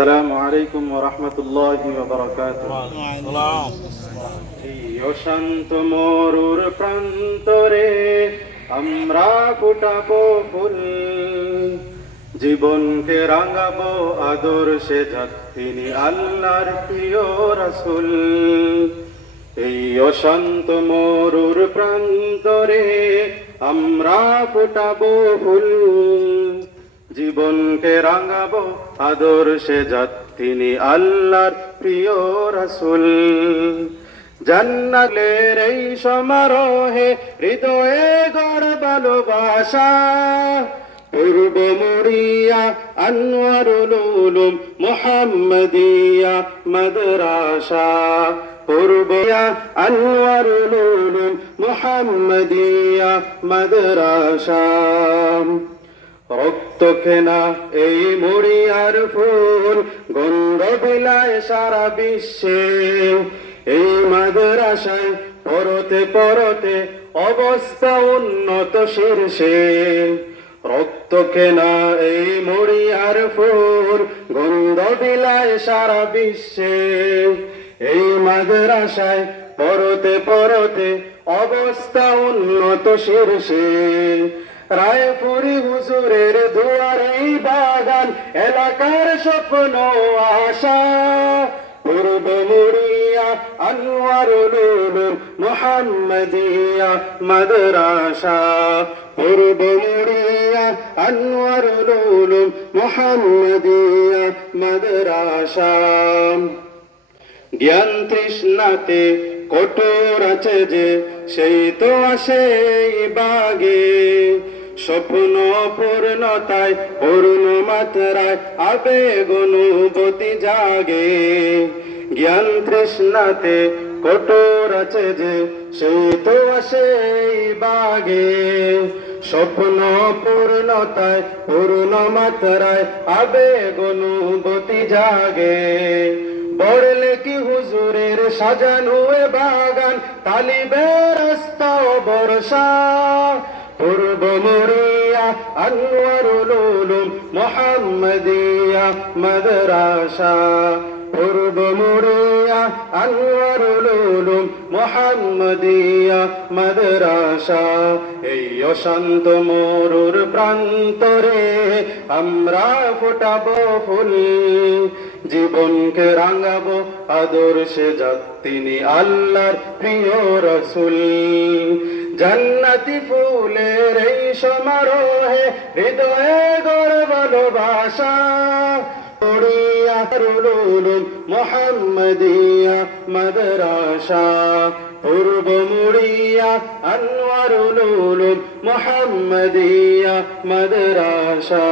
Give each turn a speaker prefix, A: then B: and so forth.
A: আসসালামু আলাইকুম মরুর প্রান্তরে আমরা ফুটাবো ফুল। জীবনকে রাঙাবো আদর সে তিনি আল্লাহর প্রিয় রসুল। এই অশান্ত মরুর প্রান্তরে আমরা ফুটাবো ফুল। জীবনকে রাঙাবো আদর্শে যাক তিনি আল্লাহর প্রিয় রাসুল। জান্নাতের এই সমারোহে হৃদয়ে গড় ভালোবাসা। পূর্ব মরিয়া, আনোয়ারুল উলুম, মোহাম্মদিয়া, মাদ্রাসা। পূর্বিয়া আনোয়ারুল উলুম, মোহাম্মদিয়া, মাদ্রাসা। রক্ত কেনা এই মরিয়ার ফুল, গন্ধ বিলায় সারা বিশ্বে। এই মাদ্রাসায় পরতে পরতে অবস্থা উন্নত শীর্ষে। রক্ত কেনা এই মরিয়ার ফুল, গন্ধ বিলায় সারা বিশ্বে। এই মাদ্রাসায় পরতে পরতে অবস্থা উন্নত শীর্ষে। রায়পুরি হুজুরের দুয়ারেই বাগান, এলাকার স্বপ্ন, আশা। পূর্ব মুড়িয়া আনোয়ারুল মোহাম্মদিয়া মাদ্রাসা। পূর্ব মুড়িয়া আনোয়ারুল মোহাম্মদিয়া মাদ্রাসা। জ্ঞান তৃষ্ণাতে কঠোর আছে যে, সেই তো আসে বাগে। স্বপ্ন পূর্ণতায়, অরুণ মাত্রায়, আবেগ অনুভূতি জাগে। জ্ঞান তৃষ্ণাতে কঠোর আছে যে, সেই তো আসে বাগে। স্বপ্ন পূর্ণতায় পূর্ণ মাত্রায়, আবেগ অনুভূতি জাগে। পড়লে কি হুজুরের সাজানো বাগান, তালিবের রাস্তা বর্ষা। পূর্ব মরিয়া আনোয়ারুল উলুম মোহাম্মদিয়া, মাদ্রাসা। পূর্ব মরিয়া আনোয়ারুল উলুম মোহাম্মদিয়া, মাদ্রাসা। এই অশান্ত মরুর প্রান্তরে আমরা ফোটাবো ফুল। জীবনকে রাঙাবো আদর্শে যাক তিনি আল্লাহর প্রিয় রসুল। জান্নাতি ফুলের এই সমারোহে হৃদয়ে গড় ভালোবাসা। মোহাম্মদিয়া মাদ্রাসা। পূর্ব মুড়িয়া আনোয়ারুল মোহাম্মদিয়া মাদ্রাসা।